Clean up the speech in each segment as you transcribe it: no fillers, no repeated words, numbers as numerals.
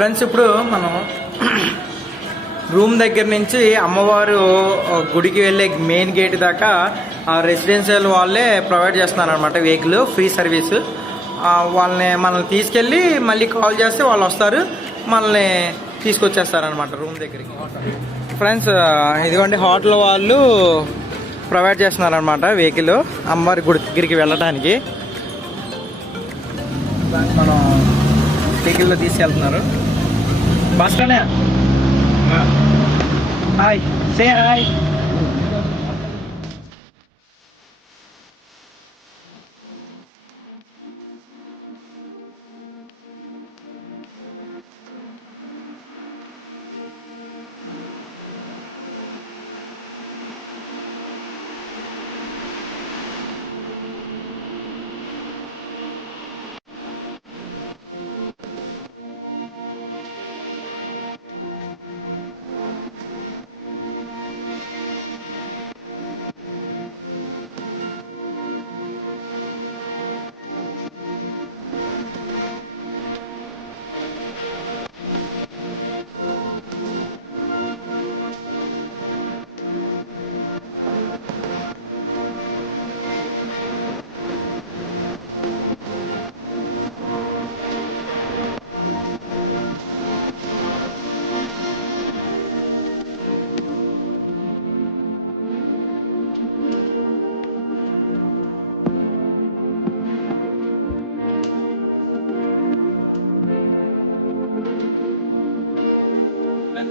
Friends, ఇప్పుడు మనం room దగ్గర నుంచి అమ్మవారు గుడికి వెళ్ళే మెయిన్ గేట్ దాకా రెసిడెన్షియల్ వాళ్ళే ప్రొవైడ్ చేస్తున్నారు అనమాట. Vehicle free service. మనల్ని తీసుకెళ్ళి మళ్ళీ కాల్ చేస్తే వాళ్ళు వస్తారు, మనల్ని తీసుకొచ్చేస్తారనమాట రూమ్ దగ్గరికి. ఫ్రెండ్స్, ఇదిగోండి హోటల్ వాళ్ళు ప్రొవైడ్ చేస్తున్నారనమాట వెహికల్ అమ్మవారి గుడి దగ్గరికి వెళ్ళడానికి. మనం వెహికల్లో తీసుకెళ్తున్నారు. బస్లోనే హాయ్ సే హాయ్.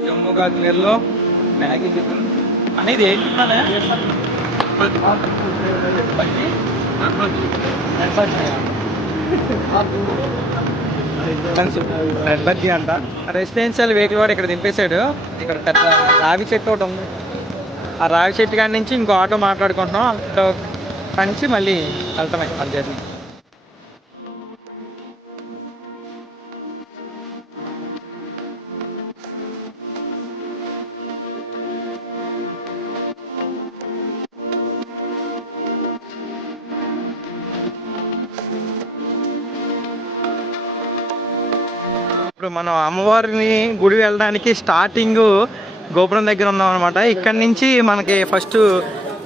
జమ్మూ కాశ్మీర్లో మ్యాగీ చికెన్ అనేది ఏంటంటే రెడ్ బజ్జీ అంట. రెసిడెన్షియల్ వెహికల్ వాడు ఇక్కడ దింపేశాడు. ఇక్కడ పెద్ద రావి చెట్టు ఒకటి ఉంది. ఆ రావి చెట్టు కాడి నుంచి ఇంకో ఆటో మాట్లాడుకుంటున్నాం. ఆటో కాడి నుంచి మళ్ళీ వెళ్తామే మన జర్నీ. ఇప్పుడు మనం అమ్మవారిని గుడి వెళ్ళడానికి స్టార్టింగ్ గోపురం దగ్గర ఉన్నాం అనమాట. ఇక్కడ నుంచి మనకి ఫస్ట్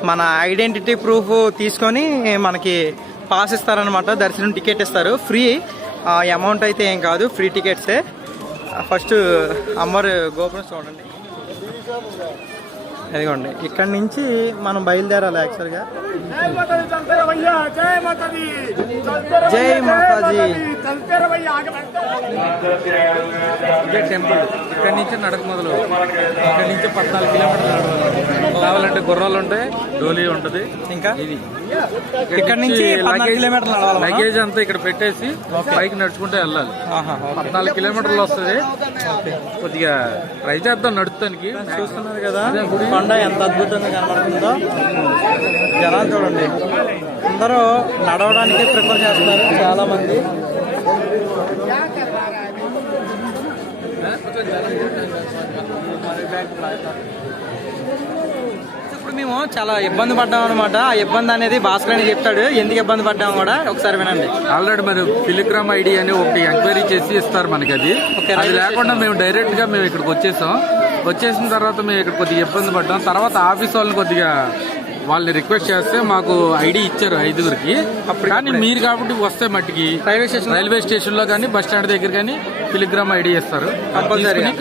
మన ఐడెంటిటీ ప్రూఫ్ తీసుకొని మనకి పాస్ ఇస్తారనమాట. దర్శనం టికెట్ ఇస్తారు, ఫ్రీ. అమౌంట్ అయితే ఏం కాదు, ఫ్రీ టికెట్సే. ఫస్ట్ అమ్మవారి గోపురం చూడండి. ఇదిగోండి, ఇక్కడ నుంచి మనం బయలుదేరాలి యాక్చువల్గా. జై మాతాజీ. ఇదే టెంపుల్. ఇక్కడ నుంచి నడక మొదలు. ఇక్కడ నుంచి 14 కిలోమీటర్లు కావాలంటే గుర్రాలు ఉంటాయి, డోలీ ఉంటుంది. ఇంకా ఇది ఇక్కడ నుంచి 14 కిలోమీటర్లు నడవాలి. లగేజ్ అంతా ఇక్కడ పెట్టేసి పైకి నడుచుకుంటే వెళ్ళాలి. 14 కిలోమీటర్లు వస్తుంది. కొద్దిగా ట్రై చేద్దాం నడుస్తానికి. చూస్తున్నారు కదా కొండ ఎంత అద్భుతంగా కనబడుతుందో. జనాలు చూడండి, అందరూ నడవడానికి ప్రిఫర్ చేస్తున్నారు చాలా మంది. ఇప్పుడు మేము చాలా ఇబ్బంది పడ్డాం అనమాట. ఆ ఇబ్బంది అనేది భాస్కర్ అని చెప్తాడు, ఎందుకు ఇబ్బంది పడ్డాము కూడా ఒకసారి వినండి. ఆల్రెడీ మరి పిలిగ్రామ్ ఐడి అని ఒకటి ఎంక్వైరీ చేసి ఇస్తారు మనకి. అది లేకుండా మేము డైరెక్ట్ గా మేము ఇక్కడికి వచ్చేసాం. వచ్చేసిన తర్వాత మేము ఇక్కడ కొద్దిగా ఇబ్బంది పడ్డాం. తర్వాత ఆఫీస్ వాళ్ళని కొద్దిగా వాళ్ళని రిక్వెస్ట్ చేస్తే మాకు ఐడి ఇచ్చారు 5గురికి. కానీ మీరు కాబట్టి వస్తే మట్టికి రైల్వే స్టేషన్ లో కానీ బస్ స్టాండ్ దగ్గర కానీ పిలిగ్రామ్ ఐడి ఇస్తారు.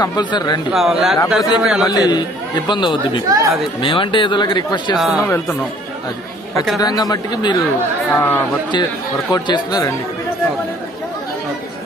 కంపల్సరీ రండి, లేకపోతే మళ్ళీ ఇబ్బంది అవుద్ది మీకు. మేమంటే ఏదోలాగా రిక్వెస్ట్ చేస్తున్నాం, వెళ్తున్నాం. అది ఖచ్చితంగా మట్టికి మీరు వర్కౌట్ చేసుకున్నా రండి.